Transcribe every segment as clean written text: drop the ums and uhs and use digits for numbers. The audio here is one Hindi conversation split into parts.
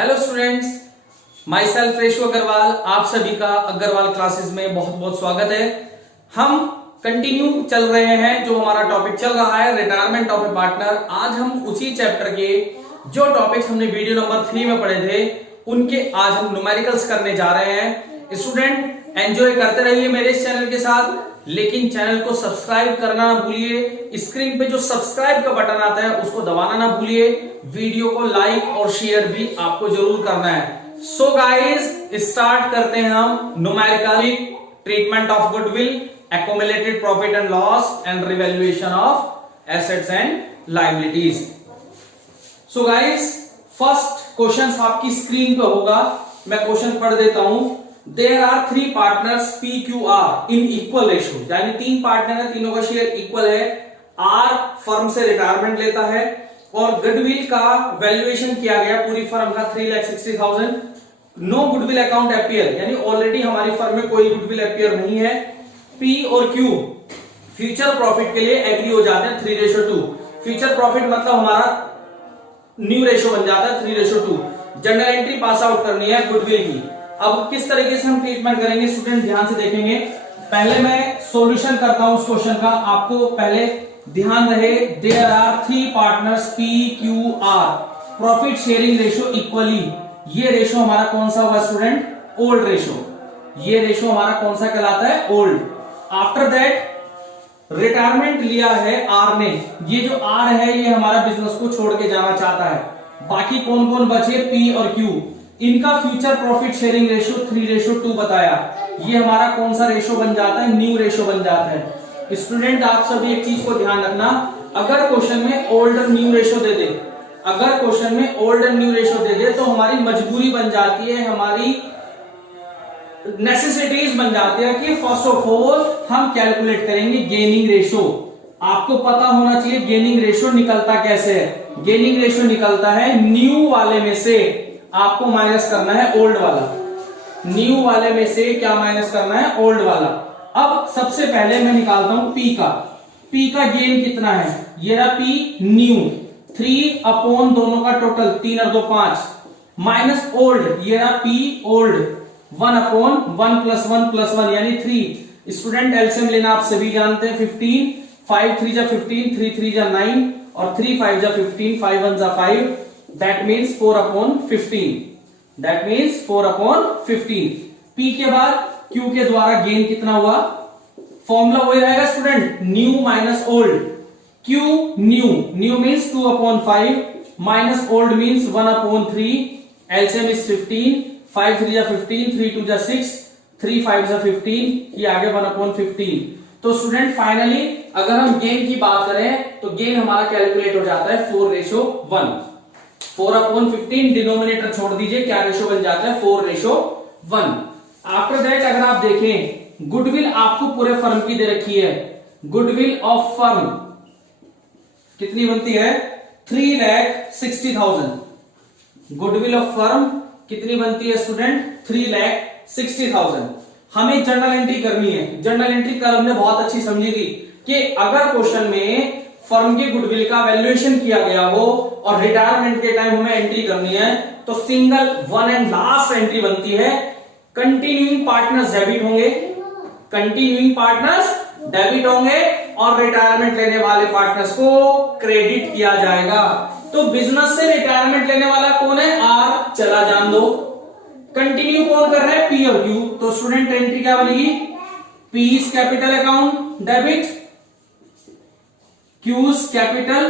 Hello students, myself Reshu Agarwal, आप सभी का अग्रवाल क्लासेस में बहुत बहुत स्वागत है। हम कंटिन्यू चल रहे हैं, जो हमारा टॉपिक चल रहा है रिटायरमेंट ऑफ ए पार्टनर। आज हम उसी चैप्टर के जो टॉपिक्स हमने वीडियो नंबर 3 में पढ़े थे उनके आज हम न्यूमेरिकल्स करने जा रहे हैं। स्टूडेंट एंजॉय करते रहिए मेरे इस चैनल के साथ, लेकिन चैनल को सब्सक्राइब करना ना भूलिए। स्क्रीन पे जो सब्सक्राइब का बटन आता है उसको दबाना ना भूलिए। वीडियो को लाइक और शेयर भी आपको जरूर करना है। सो गाइस, स्टार्ट करते हैं हम numerical treatment of goodwill, accumulated profit and loss and revaluation of assets and liabilities. So guys, first question आपकी स्क्रीन पे होगा, मैं क्वेश्चन पढ़ देता हूं। There are 3 partners PQR in equal ratio, यानी 3 पार्टनर है, तीनों का शेयर इक्वल है। आर फर्म से रिटायरमेंट लेता है और गुडविल का वैल्यूएशन किया गया पूरी फर्म का 3,60,000। नो गुडविल अकाउंट अपियर, यानी ऑलरेडी हमारी फर्म में कोई गुडविल अपियर नहीं है। P और Q फ्यूचर प्रॉफिट के लिए एग्री हो जाते हैं 3:2। फ्यूचर प्रॉफिट मतलब हमारा न्यू रेशो बन जाता है 3:2। जनरल एंट्री पास आउट करनी है गुडविल की। अब किस तरीके से हम ट्रीटमेंट करेंगे स्टूडेंट, ध्यान से देखेंगे। पहले मैं सॉल्यूशन करता हूं उस क्वेश्चन का, आपको पहले ध्यान रहे। There are 3 partners PQR, profit sharing ratio equally. ये रेशो हमारा कौन सा होगा स्टूडेंट? Old ratio. ये रेशो हमारा कौन सा कहलाता है? ओल्ड। आफ्टर दैट रिटायरमेंट लिया है आर ने। ये जो आर है ये हमारा बिजनेस को छोड़ के जाना चाहता है। बाकी कौन कौन बचे? P और Q। इनका फ्यूचर प्रॉफिट शेयरिंग रेशो 3:2 बताया। ये हमारा कौन सा रेशो बन जाता है? न्यू रेशो बन जाता है। स्टूडेंट आप सभी एक चीज को ध्यान रखना, अगर क्वेश्चन में ओल्ड और न्यू रेशो दे दे, अगर क्वेश्चन में ओल्ड एंड न्यू रेशो दे दे तो हमारी मजबूरी बन जाती है, हमारी नेसेसिटीज बन जाती है कि फर्स्ट ऑफ ऑल हम कैलकुलेट करेंगे गेनिंग रेशो। आपको पता होना चाहिए गेनिंग रेशो निकलता कैसे है। गेनिंग रेशो निकलता है न्यू वाले में से आपको माइनस करना है ओल्ड वाला। न्यू वाले में से क्या माइनस करना है? ओल्ड वाला। अब सबसे पहले मैं निकालता हूं P का। P का गेन कितना है? ये रहा P न्यू, 3 अपॉन दोनों का टोटल 3 और 2 5, माइनस ओल्ड, ये रहा P old, 1 upon 1 plus 1 plus 1 यानी 3। स्टूडेंट एलसीएम लेना आप सभी जानते हैं 15, 5 3 जा 15, 3 3 जा 9 और 3 5 जा 15, 5 1 जा 5, that means 4 upon 15। that means 4 upon 15। P के बाद Q के द्वारा गेन कितना हुआ? फॉर्मूला वही रहेगा student, new minus old. Q new, new means 2 upon 5 minus old means 1 upon 3। LCM is 15, 5 3 जा 15, 3 2 जा 6, 3 5 जा 15, ये आगे 1 upon 15। तो स्टूडेंट फाइनली अगर हम गेन की बात करें तो गेन हमारा कैलकुलेट हो जाता है 4:1। 4 upon 15 डिनोमिनेटर छोड़ दीजिए, क्या रेशो बन जाता है? 4:1। आफ्टर दैट अगर आप देखें गुडविल आपको पूरे फर्म की दे रखी है। गुडविल ऑफ फर्म कितनी बनती है? 3,60,000। गुडविल ऑफ फर्म कितनी बनती है स्टूडेंट? 3,60,000। हमें जर्नल एंट्री करनी है। जर्नल एंट्री कल हमने बहुत अच्छी समझी थी कि अगर क्वेश्चन में फर्म के गुडविल का वैल्यूएशन किया गया हो और रिटायरमेंट के टाइम हमें एंट्री करनी है तो single one and last entry बनती है। कंटिन्यूइंग पार्टनर्स डेबिट होंगे, कंटिन्यूइंग पार्टनर्स डेबिट होंगे और रिटायरमेंट लेने वाले पार्टनर्स को क्रेडिट किया जाएगा। तो बिजनेस से रिटायरमेंट लेने वाला कौन है? आर, चला जान दो। कंटिन्यू कौन कर रहे हैं? P और Q। तो स्टूडेंट एंट्री क्या बनेगी? P's capital account debit, Q's capital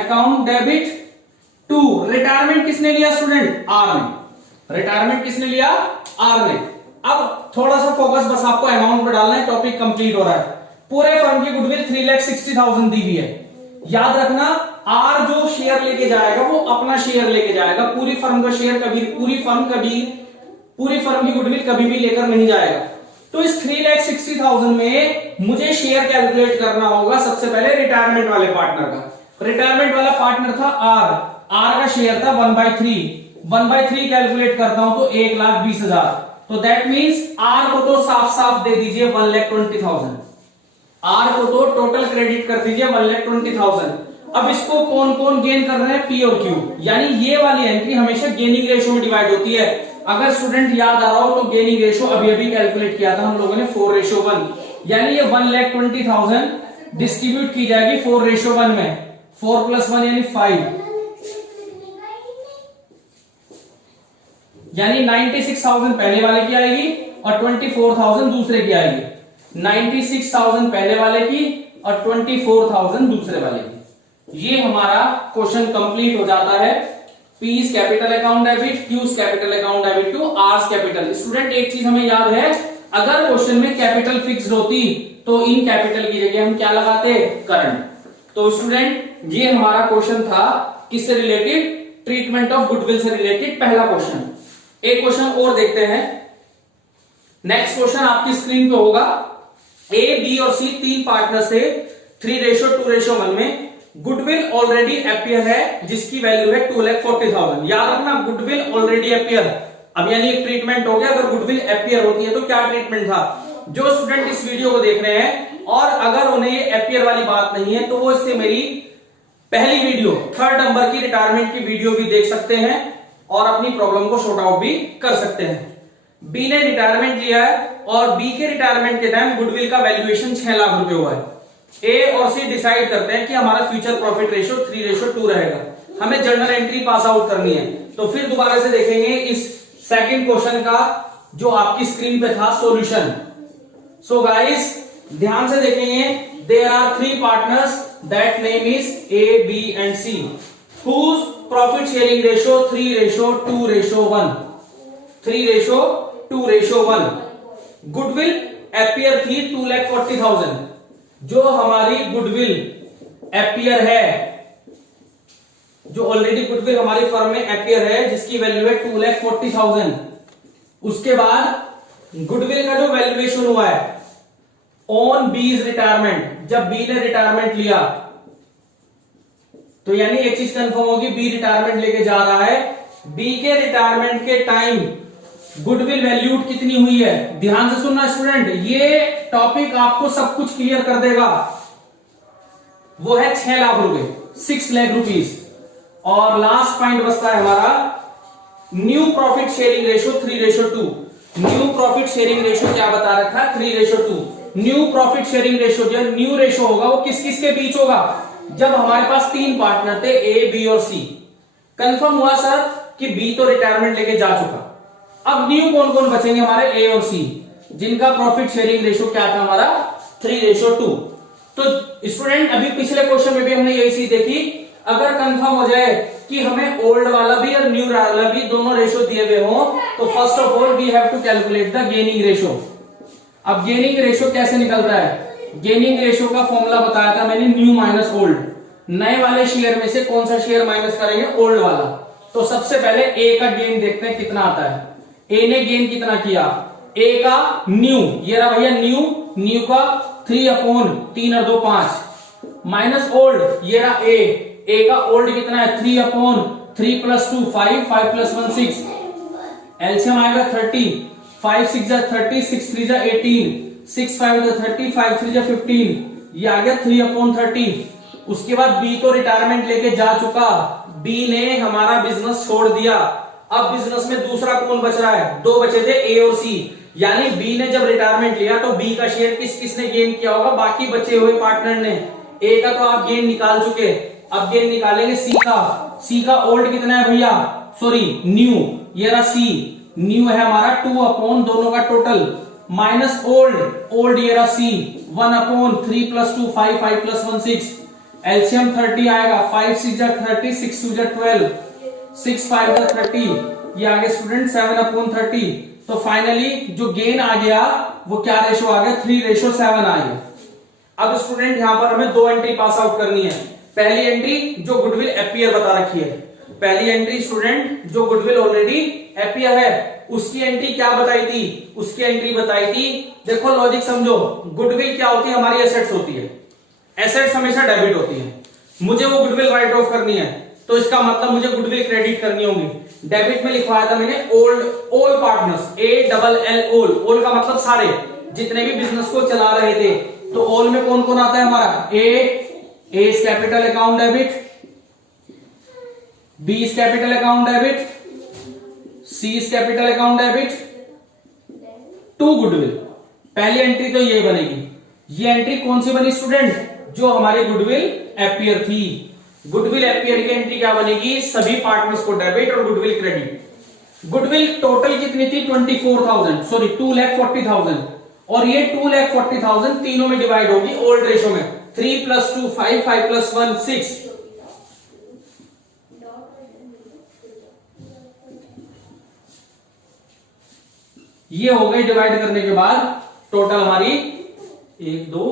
account debit to retirement किसने लिया स्टूडेंट? आर ने। रिटायरमेंट किसने लिया? आर ने। अब थोड़ा सा फोकस बस आपको अमाउंट पे डालना है, टॉपिक कंप्लीट हो रहा है। पूरे फर्म की गुडविल 3,60,000 दी हुई है। याद रखना आर जो शेयर लेके जाएगा वो अपना शेयर लेके जाएगा, पूरी फर्म का शेयर कभी, पूरी फर्म की गुडविल कभी भी लेकर नहीं जाएगा। तो इस 3,60,000 में मुझे शेयर कैलकुलेट करना होगा सबसे पहले रिटायरमेंट वाले पार्टनर का। रिटायरमेंट वाला पार्टनर था आर, आर का शेयर था 1/3। 1/3 कैलकुलेट करता हूं तो 1,20,000। तो दैट मीन्स आर को तो साफ साफ दे दीजिए 1,20,000। आर को तो टोटल क्रेडिट कर दीजिए 1,20,000। अब इसको कौन कौन गेन कर रहे हैं, पी और क्यू, यानी ये वाली एंट्री हमेशा गेनिंग रेशो में डिवाइड होती है। अगर स्टूडेंट याद आ रहा हो तो गेनिंग रेशो अभी अभी कैलकुलेट किया था हम लोगों ने 4:1, यानी ये 1,20,000 डिस्ट्रीब्यूट की जाएगी 4:1 में। 4 + 1 यानी 5, यानी 96,000 पहले वाले की आएगी और 24,000 दूसरे की आएगी। 96,000 पहले वाले की और 24,000 दूसरे वाले की। ये हमारा क्वेश्चन कंप्लीट हो जाता है। P's capital account debit, Q's capital account debit to R's capital. Student एक चीज हमें याद है, अगर क्वेश्चन में कैपिटल फिक्स्ड होती तो इन कैपिटल की जगह हम क्या लगाते, करंट। तो स्टूडेंट ये हमारा क्वेश्चन था किससे रिलेटेड, ट्रीटमेंट ऑफ गुडविल से रिलेटेड पहला क्वेश्चन। एक क्वेश्चन और देखते हैं। नेक्स्ट क्वेश्चन आपकी स्क्रीन पे होगा। ए, बी और सी तीन पार्टनर थे 3:2:1 में। गुडविल ऑलरेडी अपियर है जिसकी वैल्यू है 2,40,000। याद रखना, गुडविल ऑलरेडी अपियर। अब यानी एक ट्रीटमेंट हो गया, अगर गुडविल अपियर होती है तो क्या ट्रीटमेंट था। जो स्टूडेंट इस वीडियो को देख रहे हैं और अगर उन्हें ये अपियर वाली बात नहीं है तो वो इससे मेरी पहली वीडियो 3rd नंबर की रिटायरमेंट की वीडियो भी देख सकते हैं और अपनी प्रॉब्लम को सॉर्ट आउट भी कर सकते हैं। बी ने रिटायरमेंट लिया है और बी के रिटायरमेंट के टाइम गुडविल का वैल्यूएशन 6 लाख रुपए हुआ है। ए और सी डिसाइड करते हैं कि हमारा फ्यूचर प्रॉफिट रेशियो 3:2 रहेगा। हमें जर्नल एंट्री पास आउट करनी है। तो फिर दोबारा से देखेंगे इस सेकंड क्वेश्चन का जो आपकी स्क्रीन पे था सॉल्यूशन। सो गाइस ध्यान से देखेंगे, there are 3 partners, that name is A, B and C, whose profit sharing ratio 3:2:1। 3:2:1। Goodwill appear थी 2,40,000। जो हमारी गुडविल एपियर है, जो ऑलरेडी गुडविल हमारी फर्म में एपियर है जिसकी वैल्यू है 2,40,000। उसके बाद गुडविल का जो वैल्यूएशन हुआ है ऑन बीज रिटायरमेंट, जब बी ने रिटायरमेंट लिया तो यानी एक चीज कंफर्म होगी, बी रिटायरमेंट लेके जा रहा है। बी के रिटायरमेंट के टाइम गुडविल वैल्यूड कितनी हुई है, ध्यान से सुनना स्टूडेंट, ये टॉपिक आपको सब कुछ क्लियर कर देगा। वो है 6 लाख रुपए, 6 लाख रुपीज। और लास्ट पॉइंट बचता है हमारा new profit sharing ratio 3:2। New profit sharing ratio क्या बता रखा है, 3:2। न्यू प्रॉफिट शेयरिंग रेशियो जो न्यू रेशियो होगा वो किस किस के बीच होगा, जब हमारे पास 3 पार्टनर थे ए, बी और सी। कंफर्म हुआ सर कि बी तो रिटायरमेंट लेके जा चुका। अब न्यू कौन कौन बचेंगे हमारे, ए और सी, जिनका प्रॉफिट शेयरिंग रेशियो क्या था हमारा 3:2। तो स्टूडेंट अभी पिछले क्वेश्चन में भी हमने यही चीज देखी, अगर कंफर्म हो जाए कि हमें ओल्ड वाला भी और न्यू वाला भी दोनों रेशियो दिए हुए हो तो first of all we have to calculate the gaining ratio. अब गेनिंग रेशियो कैसे निकलता है, गेनिंग रेशियो का फॉर्मूला बताया था मैंने, न्यू माइनस ओल्ड। नए वाले शेयर में से कौन सा शेयर माइनस करेंगे, ओल्ड वाला। तो सबसे पहले ए का गेन देखते हैं कितना आता है। ए ने गेन कितना किया, ए का न्यू, ये रहा भैया न्यू, न्यू का 3/3 और 2 5 माइनस ओल्ड, ये रहा ए का ओल्ड कितना है 3/3 + 2 5 5 + 1 6, एलसीएम आएगा 30, 5 6 जा 30, 6 3 जा 18, 6 5 जा 30, 5 3 जा 15, ये आ गया 3/30। उसके बाद बी तो रिटायरमेंट लेके जा चुका, बी ने हमारा बिजनेस छोड़ दिया। अब बिजनेस में दूसरा कौन बच रहा है, 2 बचे थे ए और सी, यानी बी ने जब रिटायरमेंट लिया तो बी का शेयर किस किसने गेन किया होगा, बाकी बचे हुए पार्टनर ने। ए का तो आप गेन निकाल चुके, अब गेन निकालेंगे सी का। सी का ओल्ड कितना है भैया, सॉरी न्यू, ये रहा सी, न्यू है हमारा 2 दोनों का टोटल माइनस ओल्ड, ओल्ड ये रहा सी 1/3 + 2 5 5 + 1 6, एलसीएम 30 आएगा, 5 6 जा 30, 6 2 जा 12, 6 5 जा 30, ये आ गया स्टूडेंट 7/30। तो फाइनली जो गेन आ गया वो क्या रेशो आ गया, 3:7 आ गया। अब स्टूडेंट यहां पर हमें 2 एंट्री पास आउट करनी है। पहली एंट्री जो गुडविल एपियर बता रखी है, पहली एंट्री स्टूडेंट जो गुडविल ऑलरेडी एपियर है उसकी एंट्री क्या बताई थी, उसकी एंट्री बताई थी, देखो लॉजिक समझो, गुडविल क्या होती है, हमारी एसेट्स होती है, एसेट्स हमेशा डेबिट होती है। मुझे वो गुडविल राइट ऑफ करनी है तो इसका मतलब मुझे गुडविल क्रेडिट करनी होगी। डेबिट में लिखवाया था मैंने ओल्ड, ऑल पार्टनर्स, ALL ओल, ओल का मतलब सारे जितने भी बिजनेस को चला रहे थे। तो ओल में कौन कौन आता है हमारा, A is capital account debit, B is capital account debit, C is capital account debit to goodwill. पहली एंट्री तो ये बनेगी। ये एंट्री कौन सी बनी स्टूडेंट? जो हमारी गुडविल एपियर थी। गुडविल एपियर की एंट्री क्या बनेगी? सभी पार्टनर्स को डेबिट और गुडविल क्रेडिट। गुडविल टोटल कितनी थी? 24,000, सॉरी 2,40,000, और ये 2,40,000 तीनों में डिवाइड होगी ओल्ड रेशो में। 3 + 2 5, 5 + 1 6। ये हो गई डिवाइड करने के बाद टोटल हमारी 1 2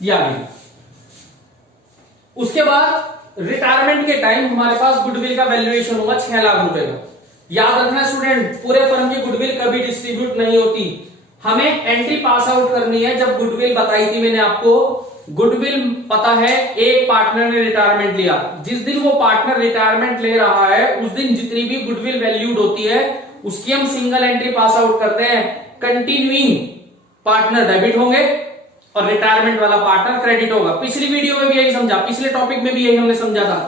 ये आ गई। उसके बाद रिटायरमेंट के टाइम हमारे पास गुडविल का वैल्यूएशन होगा 6 लाख रुपए का। याद रखना स्टूडेंट, पूरे फर्म की गुडविल कभी डिस्ट्रीब्यूट नहीं होती। हमें एंट्री पास आउट करनी है जब गुडविल बताई थी मैंने आपको। गुडविल पता है एक पार्टनर ने रिटायरमेंट लिया। जिस दिन वो पार्टनर रिटायरमेंट ले रहा है उस दिन जितनी भी गुडविल वैल्यूड होती है उसकी हम सिंगल एंट्री पास आउट करते हैं। कंटिन्यूइंग पार्टनर डेबिट होंगे और रिटायरमेंट वाला पार्टनर क्रेडिट होगा। पिछली वीडियो में भी यही समझा, पिछले टॉपिक में भी यही हमने समझा था।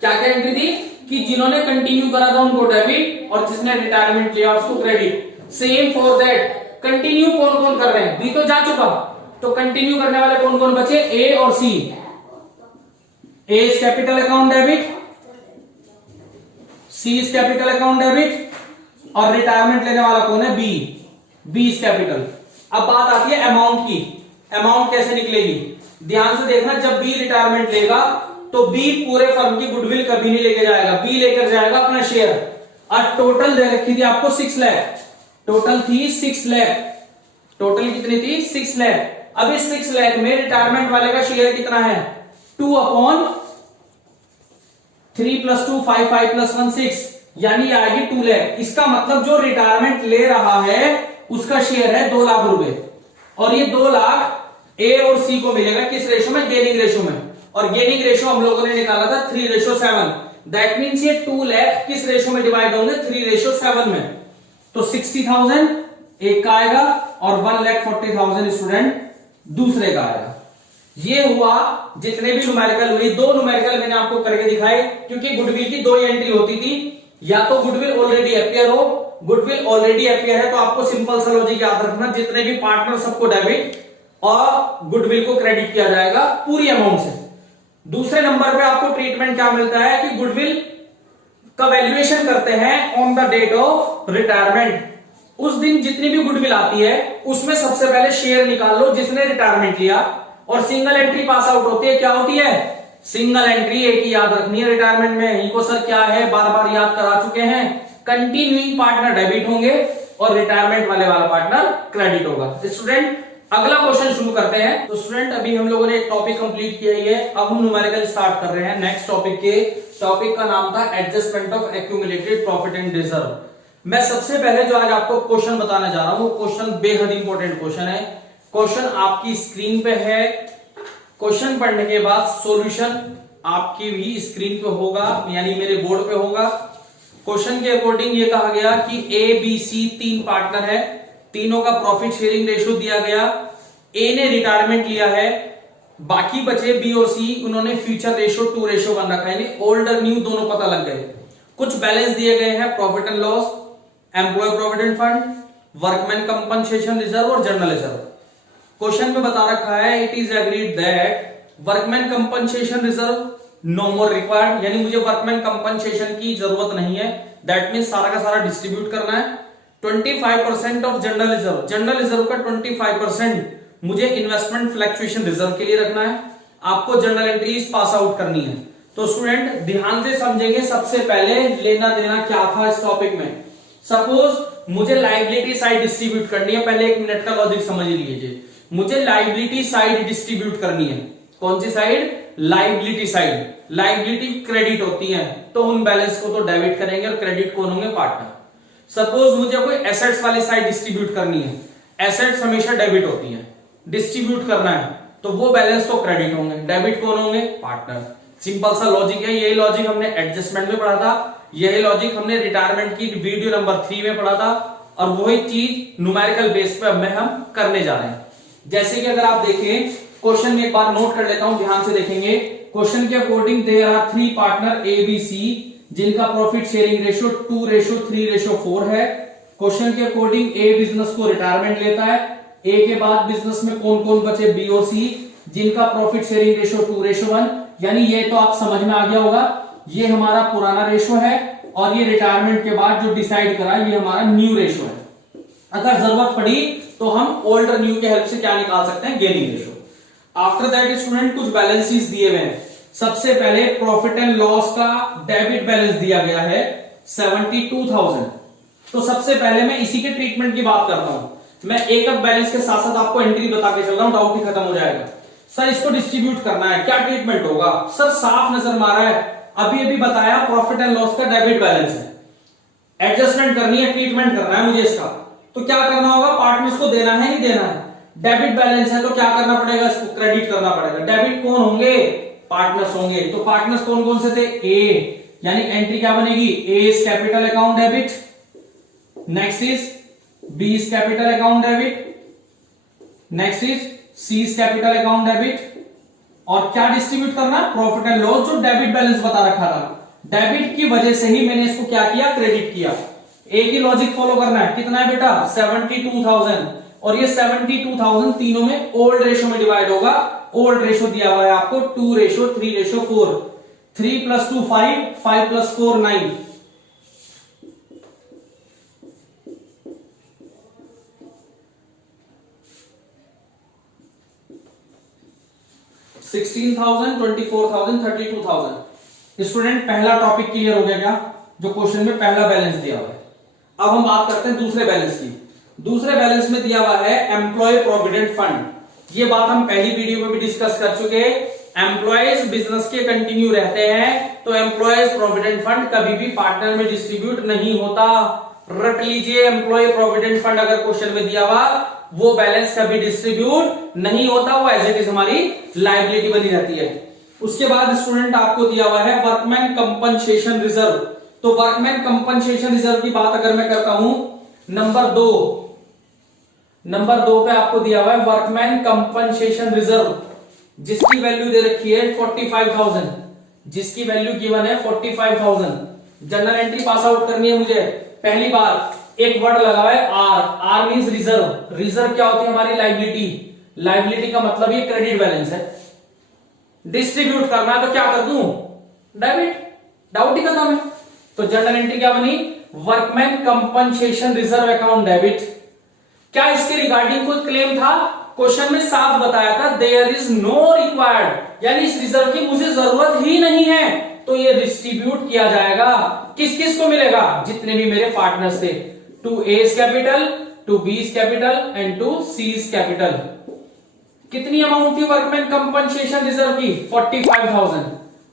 क्या क्या एंट्री थी कि जिन्होंने कंटिन्यू करा था उनको डेबिट और जिसने रिटायरमेंट लिया उसको credit. Same for that continue कौन कौन कर रहे हैं? बी तो जा चुका, तो कंटिन्यू करने वाले कौन कौन बचे? ए और C. A is capital account debit, C is capital account debit, और रिटायरमेंट लेने वाला कौन है? बी। B is capital. अब बात आती है अमाउंट की। अमाउंट कैसे निकलेगी? ध्यान से देखना, जब बी रिटायरमेंट लेगा तो बी पूरे फर्म की गुडविल कभी नहीं लेके जाएगा। बी लेकर जाएगा अपना शेयर। और टोटल दे रखी थी आपको 6 लाख। टोटल थी 6 लाख। टोटल कितनी थी? 6 लाख। अब इस 6 लाख में रिटायरमेंट वाले का शेयर कितना है? 2/3 + 2 5, 5 + 1 6, यानी आएगी 2 लाख। इसका मतलब जो रिटायरमेंट ले रहा है उसका शेयर है 2 लाख रुपए, और ये 2 लाख ए और सी को मिलेगा किस रेशो में? गेनिंग रेशो में। और गेनिंग रेशो हम लोगों ने निकाला था 3:7। दैट मीन्स ये 2 लाख किस रेशो में डिवाइड होंगे? 3:7 में। तो 60,000 एक का आएगा और 1,40,000 स्टूडेंट दूसरे का आएगा। ये हुआ जितने भी न्यूमेरिकल हुई। 2 न्यूमेरिकल मैंने आपको करके दिखाए क्योंकि गुडविल की 2 ही एंट्री होती थी। या तो गुडविल ऑलरेडी अपियर हो, गुडविल ऑलरेडी अपियर है तो आपको सिंपल सा लॉजिक याद रखना, जितने भी पार्टनर सबको डेबिट और गुडविल को क्रेडिट किया जाएगा पूरी अमाउंट से। दूसरे नंबर पे आपको ट्रीटमेंट क्या मिलता है कि गुडविल का वैल्यूएशन करते हैं on the date of retirement. उस दिन जितनी भी गुडविल आती है उसमें सबसे पहले शेयर निकाल लो जिसने रिटायरमेंट लिया, और सिंगल एंट्री पास आउट होती है। क्या होती है? Single entry. एक ही याद रखनी है रिटायरमेंट में। इनको सर क्या है, बार बार याद करा चुके हैं। कंटिन्यूइंग पार्टनर डेबिट होंगे और रिटायरमेंट वाले वाला पार्टनर क्रेडिट होगा। स्टूडेंट अगला क्वेश्चन शुरू करते हैं। तो स्टूडेंट अभी हम लोगों ने एक टॉपिक कंप्लीट किया ही है, अब हम न्यूमेरिकल स्टार्ट कर रहे हैं नेक्स्ट टॉपिक के। टॉपिक का नाम था adjustment of accumulated profit and reserve. मैं सबसे पहले जो आज आपको क्वेश्चन बताने जा रहा हूं वो क्वेश्चन बेहद इंपॉर्टेंट क्वेश्चन है। क्वेश्चन आपकी स्क्रीन पे है। क्वेश्चन पढ़ने के बाद सॉल्यूशन आपकी भी स्क्रीन पे होगा, यानी मेरे बोर्ड पे होगा। क्वेश्चन के अकॉर्डिंग ये कहा गया कि ए बी सी 3 पार्टनर है, तीनों का प्रॉफिट शेयरिंग रेशियो दिया गया। ए ने रिटायरमेंट लिया है, बाकी बचे बी और सी, उन्होंने फ्यूचर रेशियो 2 बन रखा है, यानी ओल्ड और न्यू दोनों पता लग गए। कुछ बैलेंस दिए गए हैं, profit and loss, employ provident fund, workman compensation reserve और जनरल रिजर्व। क्वेश्चन में बता रखा है it is agreed that workman compensation reserve no more required, यानी मुझे वर्कमैन कंपनसेशन की जरूरत नहीं है। दैट मीन सारा का सारा डिस्ट्रीब्यूट करना है। 25% of general reserve, general reserve का 25% मुझे इन्वेस्टमेंट फ्लक्चुएशन रिजर्व के लिए रखना है। आपको जनरल एंट्रीज पास आउट करनी है। तो स्टूडेंट ध्यान से समझेंगे, सबसे पहले लेना देना क्या था इस टॉपिक में। सपोज मुझे लायबिलिटी साइड डिस्ट्रीब्यूट करनी है, पहले 1 मिनट का लॉजिक समझ लीजिए। मुझे लायबिलिटी साइड डिस्ट्रीब्यूट करनी है। कौन सी side? Liability side. Liability credit होती है तो उन बैलेंस को तो डेबिट करेंगे और क्रेडिट कौन होंगे? पार्टनर। सपोज मुझे कोई एसेट्स वाली साइड डिस्ट्रीब्यूट करनी है, एसेट्स हमेशा डेबिट होती है, डिस्ट्रीब्यूट करना है तो वो बैलेंस तो क्रेडिट होंगे, डेबिट कौन होंगे? पार्टनर। सिंपल सा लॉजिक है। यही लॉजिक हमने एडजस्टमेंट में पढ़ा था, यही लॉजिक हमने रिटायरमेंट की वीडियो नंबर 3 में पढ़ा था, और वही चीज न्यूमेरिकल बेस पे अब हम करने जा रहे हैं। जैसे कि अगर आप देखें क्वेश्चन में, एक बार नोट कर लेता हूं, ध्यान से देखेंगे। क्वेश्चन के according there are 3 partner A B C जिनका प्रॉफिट शेयरिंग रेशियो 2:3:4 है। क्वेश्चन के अकॉर्डिंग ए बिजनेस को रिटायरमेंट लेता है। ए के बाद बिजनेस में कौन कौन बचे, बी और सी, जिनका प्रॉफिट शेयरिंग रेशियो 2:1। यानी ये तो आप समझ में आ गया होगा, ये हमारा पुराना रेशियो है, और ये रिटायरमेंट के बाद जो डिसाइड करा ये हमारा न्यू रेशियो है। अगर जरूरत पड़ी तो हम ओल्ड और न्यू के हेल्प से क्या निकाल सकते हैं, gaining ratio. After that student कुछ बैलेंसेस दिए हुए हैं। सबसे पहले प्रॉफिट एंड लॉस का डेबिट बैलेंस दिया गया है 72,000। तो सबसे पहले मैं इसी के ट्रीटमेंट की बात करता हूं। मैं एक एक बैलेंस के साथ साथ आपको एंट्री बता के चल रहा हूं, डाउट ही खत्म हो जाएगा। सर इसको डिस्ट्रीब्यूट करना है, क्या ट्रीटमेंट होगा? सर साफ नजर मारा है, अभी अभी बताया प्रॉफिट एंड लॉस का डेबिट बैलेंस है, एडजस्टमेंट करनी है, ट्रीटमेंट करना है मुझे इसका। तो क्या करना होगा, पार्टनर्स को देना है, नहीं देना है। डेबिट बैलेंस है तो क्या करना पड़ेगा, इसको क्रेडिट करना पड़ेगा। डेबिट कौन होंगे, पार्टनर्स होंगे। तो पार्टनर्स कौन कौन से थे, ए, यानी एंट्री क्या बनेगी, A is capital account debit, next is B is capital account debit, next is C is capital account debit, और क्या डिस्ट्रीब्यूट करना, प्रॉफिट एंड लॉस जो डेबिट बैलेंस बता रखा था। डेबिट की वजह से ही मैंने इसको क्या किया, क्रेडिट किया। ए की लॉजिक फॉलो करना है, कितना है बेटा 72,000, और ये 72,000 तीनों में ओल्ड रेशो में डिवाइड होगा। ओल्ड रेशो दिया हुआ है आपको 2:3:4, 3 + 2 5, 5 + 4 9, 16,000, 24,000, 32,000। स्टूडेंट पहला टॉपिक क्लियर हो गया क्या, जो क्वेश्चन में पहला बैलेंस दिया हुआ है। अब हम बात करते हैं दूसरे बैलेंस की। दूसरे बैलेंस में दिया हुआ है एम्प्लॉय प्रोविडेंट फंड। ये बात हम पहली वीडियो में भी डिस्कस कर चुके हैं। एम्प्लॉयज बिजनेस के कंटिन्यू रहते हैं तो एम्प्लॉयज प्रोविडेंट फंड कभी भी पार्टनर में डिस्ट्रीब्यूट नहीं होता। रट लीजिए, एम्प्लॉय प्रोविडेंट फंड अगर क्वेश्चन में दिया हुआ, वो बैलेंस कभी डिस्ट्रीब्यूट नहीं होता, वो एज इट इज हमारी लायबिलिटी बनी रहती है। उसके बाद स्टूडेंट आपको दिया हुआ है वर्कमैन कंपनसेशन रिजर्व। तो वर्कमैन कंपनसेशन रिजर्व की बात अगर मैं करता हूं, नंबर 2 पे आपको दिया हुआ है वर्कमैन कंपनसेशन रिजर्व, जिसकी वैल्यू दे रखी है 45,000, जिसकी वैल्यू गिवन है 45,000। जनरल एंट्री पास आउट करनी है मुझे। पहली बार एक वर्ड लगा हुआ है R, R means reserve. Reserve क्या होती है, हमारी लायबिलिटी। लायबिलिटी का मतलब ये क्रेडिट बैलेंस है। डिस्ट्रीब्यूट करना है तो क्या कर दूं, डेबिट, डाउट ही खत्म है। तो जनरल एंट्री क्या बनी, workman compensation reserve account debit. क्या इसके रिगार्डिंग कोई क्लेम था, क्वेश्चन में साफ बताया था देयर इज नो रिक्वायर्ड, यानी इस रिजर्व की मुझे जरूरत ही नहीं है, तो ये डिस्ट्रीब्यूट किया जाएगा। किस किस को मिलेगा, जितने भी मेरे पार्टनर्स थे, to A's capital, to B's capital and to c's capital. कितनी अमाउंट थी वर्कमैन कंपनसेशन रिजर्व की, 45,000,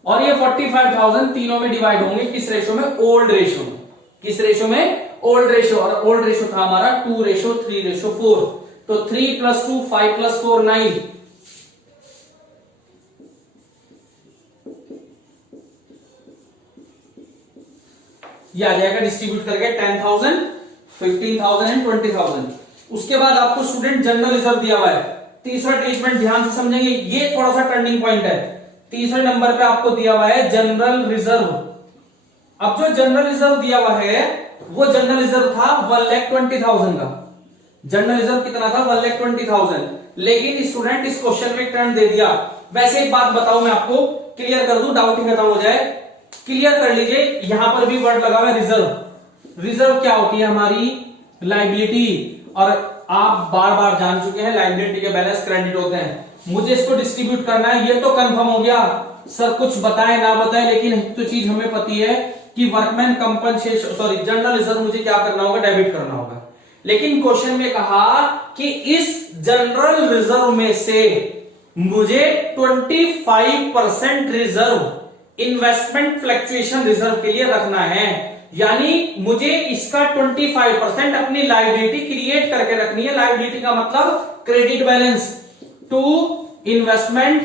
और ये 45,000 तीनों में डिवाइड होंगे किस रेशो में, ओल्ड रेशो में। किस रेशो में, ओल्ड रेशो, और ओल्ड रेशो था हमारा 2:3:4। तो 3 + 2 5 + 4 9, ये आ जाएगा डिस्ट्रीब्यूट करके 10,000, 15,000 एंड 20,000। उसके बाद आपको स्टूडेंट जनरल रिजर्व दिया हुआ है। तीसरा ट्रीटमेंट ध्यान से समझेंगे, ये थोड़ा सा टर्निंग पॉइंट है। तीसरे नंबर पे आपको दिया हुआ है जनरल रिजर्व। अब जो जनरल रिजर्व दिया हुआ है वो जनरल रिजर्व था 1,20,000 का। जनरल रिजर्व कितना था, 1,20,000। लेकिन स्टूडेंट इस क्वेश्चन में टर्न दे दिया। वैसे एक बात बताऊं मैं आपको, क्लियर कर दूं, डाउट ही खत्म हो जाए, क्लियर कर लीजिए। यहां पर भी वर्ड लगा हुआ है रिजर्व। रिजर्व क्या होती है, हमारी लायबिलिटी, और आप बार बार जान चुके हैं लायबिलिटी के बैलेंस क्रेडिट होते हैं। मुझे इसको डिस्ट्रीब्यूट करना है, ये तो कंफर्म हो गया। सर कुछ बताए ना बताए, लेकिन तो चीज हमें पती है कि वर्कमैन कंपनसेशन जनरल रिजर्व मुझे क्या करना होगा, डेबिट करना होगा। लेकिन क्वेश्चन में कहा कि इस जनरल रिजर्व में से मुझे 25% रिजर्व इन्वेस्टमेंट फ्लक्चुएशन रिजर्व के लिए रखना है, यानी मुझे इसका 25% अपनी लायबिलिटी क्रिएट करके रखनी है। लायबिलिटी का मतलब credit balance to investment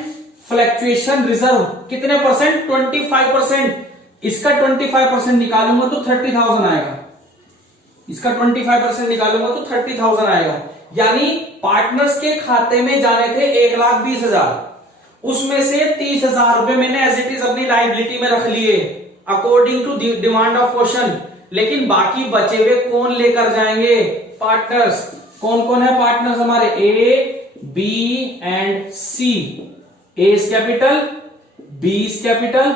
fluctuation reserve कितने परसेंट? 25%। इसका 25% निकालूंगा तो 30,000 आएगा। इसका 25% निकालूंगा तो 30,000 आएगा। यानी पार्टनर्स के खाते में जाने थे 1,20,000, उसमें से 30,000 रुपए मैंने एज इट इज अपनी लाइबिलिटी में रख लिए according to demand of question. लेकिन बाकी बचे हुए कौन लेकर जाएंगे? पार्टनर्स। कौन कौन है पार्टनर्स हमारे? A, B and C. A is capital, B is capital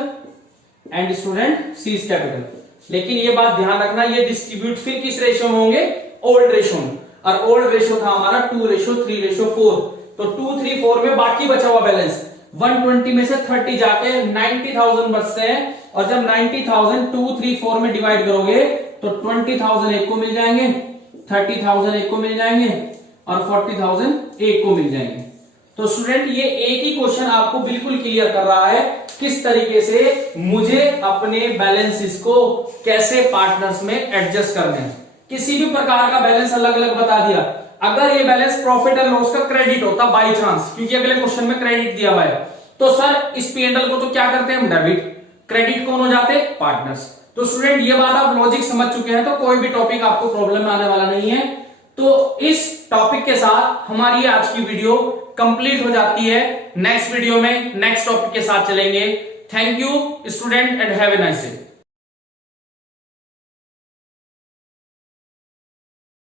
and student C is capital. लेकिन ये बात ध्यान रखना, ये डिस्ट्रीब्यूट फिर किस रेशियो में होंगे? ओल्ड रेशियो में। और ओल्ड रेशियो था हमारा 2:3:4। तो 2, 3, 4 में बाकी बचा हुआ बैलेंस 120 में से 30 जाके 90,000 बचते हैं। और जब 90,000 2, 3, 4 में डिवाइड करोगे तो 20,000 एक को मिल जाएंगे, 30,000 एक को मिल जाएंगे और 40,000 एक को मिल जाएंगे। तो स्टूडेंट ये एक ही क्वेश्चन आपको बिल्कुल क्लियर कर रहा है किस तरीके से मुझे अपने बैलेंसेस को कैसे पार्टनर्स में एडजस्ट करने हैं। किसी भी प्रकार का बैलेंस अलग अलग बता दिया। अगर ये बैलेंस प्रॉफिट एंड लॉस का क्रेडिट होता बाई चांस, क्योंकि अगले क्वेश्चन में क्रेडिट दिया हुआ है, तो सर इस P&L को तो क्या करते हैं हम? डेबिट। क्रेडिट कौन हो जाते? पार्टनर्स। तो स्टूडेंट ये बात आप लॉजिक समझ चुके हैं, तो कोई भी टॉपिक आपको प्रॉब्लम में आने वाला नहीं है। तो इस टॉपिक के साथ हमारी आज की वीडियो कंप्लीट हो जाती है। नेक्स्ट वीडियो में नेक्स्ट टॉपिक के साथ चलेंगे। Thank you student and have a nice day.